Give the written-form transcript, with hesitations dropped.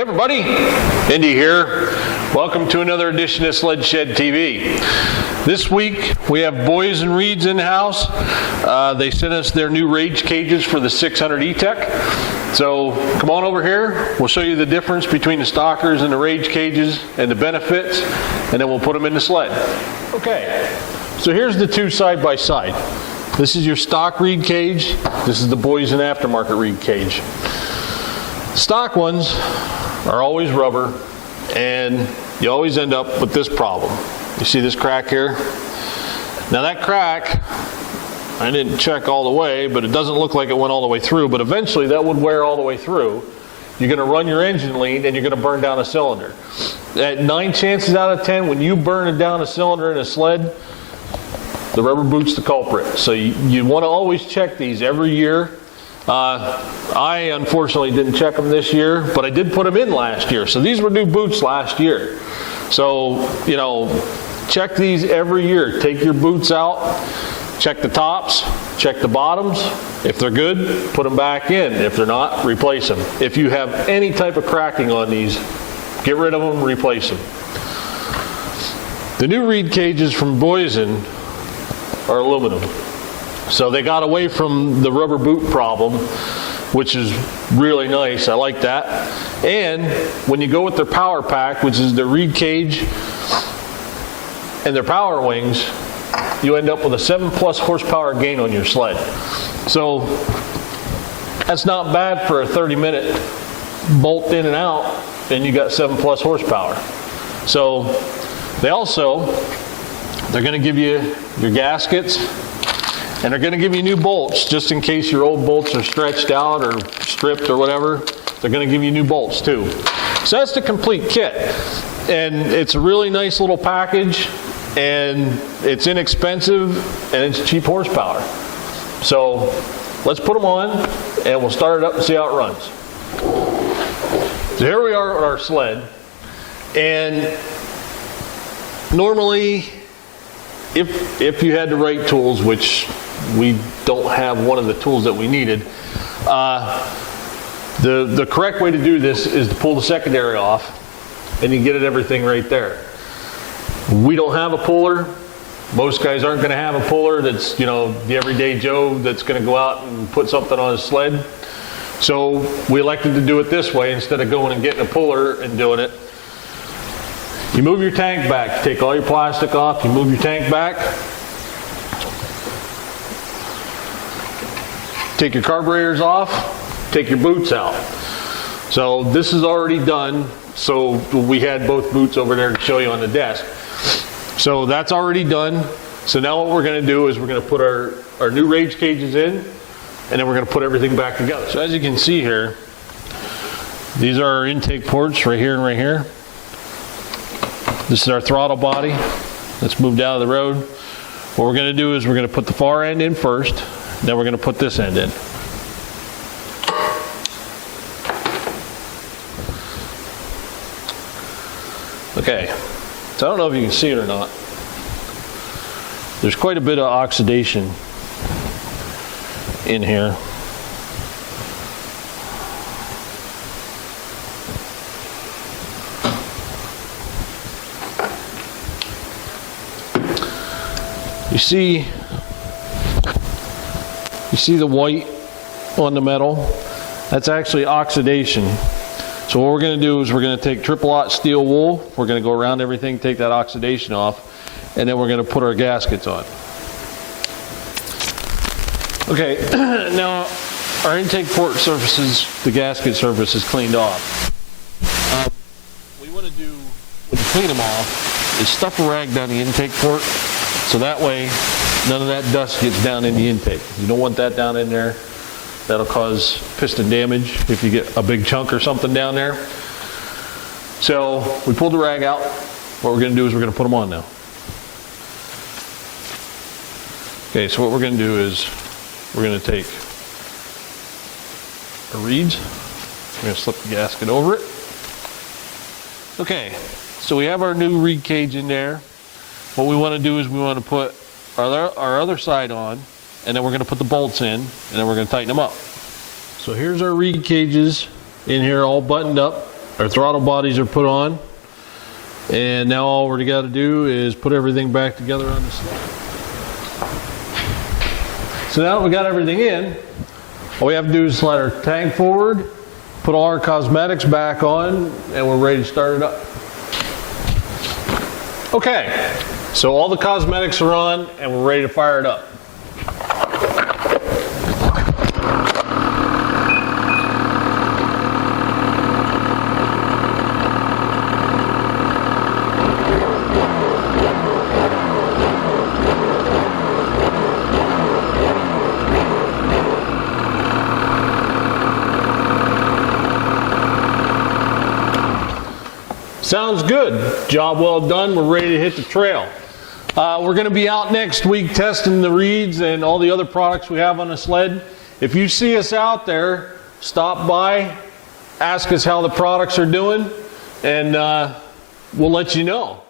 Hey everybody, Indy here. Welcome to another edition of Sled Shed TV. This week we have Boyesen Reeds in house. They sent us their new rage cages for the 600 E-Tech. So come on over here. We'll show you the difference between the stockers and the rage cages and the benefits, and then we'll put them in the sled. Okay, so here's the two side by side. This is your stock reed cage. This is the Boyesen aftermarket reed cage. Stock ones are always rubber, and you always end up with this problem. You see this crack here? Now that crack, I didn't check all the way, but it doesn't look like it went all the way through, but eventually that would wear all the way through. You're going to run your engine lean and you're going to burn down a cylinder. At 9 chances out of 10, when you burn down a cylinder in a sled, the rubber boot's the culprit. So you want to always check these every year. I unfortunately didn't check them this year, but I did put them in last year. So these were new boots last year. So, you know, check these every year. Take your boots out, check the tops, check the bottoms. If they're good, put them back in. If they're not, replace them. If you have any type of cracking on these, get rid of them, replace them. The new reed cages from Boyesen are aluminum. So they got away from the rubber boot problem, which is really nice. I like that. And when you go with their power pack, which is the reed cage and their power wings, you end up with a 7+ horsepower gain on your sled. So that's not bad for a 30-minute bolt in and out, and you got 7+ horsepower. So they're going to give you your gaskets, and they're going to give you new bolts just in case your old bolts are stretched out or stripped or whatever. They're going to give you new bolts too. So that's the complete kit. And it's a really nice little package, and it's inexpensive, and it's cheap horsepower. So let's put them on and we'll start it up and see how it runs. So here we are on our sled, and normally if you had the right tools, which we don't have one of the tools that we needed, the correct way to do this is to pull the secondary off, and you get everything right there. We don't have a puller. Most guys aren't going to have a puller that's, you know, the everyday Joe that's going to go out and put something on his sled. So we elected to do it this way instead of going and getting a puller and doing it. You move your tank back, you take all your plastic off, you move your tank back, take your carburetors off, take your boots out. So this is already done, so we had both boots over there to show you on the desk. So that's already done. So now what we're going to do is we're going to put our new rage cages in, and then we're going to put everything back together. So as you can see here, these are our intake ports right here and right here. This is our throttle body that's moved out of the road. What we're going to do is we're going to put the far end in first, then we're going to put this end in. Okay, so I don't know if you can see it or not. There's quite a bit of oxidation in here. You see the white on the metal? That's actually oxidation. So what we're going to do is we're going to take triple-aught steel wool, we're going to go around everything, take that oxidation off, and then we're going to put our gaskets on. Okay, now our intake port surfaces, the gasket surface is cleaned off. What you want to do when you clean them off is stuff a rag down the intake port, so that way none of that dust gets down in the intake. You don't want that down in there. That'll cause piston damage if you get a big chunk or something down there. So we pulled the rag out. What we're going to do is we're going to put them on now. Okay, so what we're going to do is we're going to take our reeds. We're going to slip the gasket over it. Okay, so we have our new reed cage in there. What we want to do is we want to put our other side on, and then we're going to put the bolts in, and then we're going to tighten them up. So here's our reed cages in here all buttoned up. Our throttle bodies are put on. And now all we're got to do is put everything back together on the sled. So now that we got everything in, all we have to do is slide our tank forward, put all our cosmetics back on, and we're ready to start it up. Okay, so all the cosmetics are on and we're ready to fire it up. Sounds good. Job well done. We're ready to hit the trail. We're going to be out next week testing the reeds and all the other products we have on the sled. If you see us out there, stop by, ask us how the products are doing, and we'll let you know.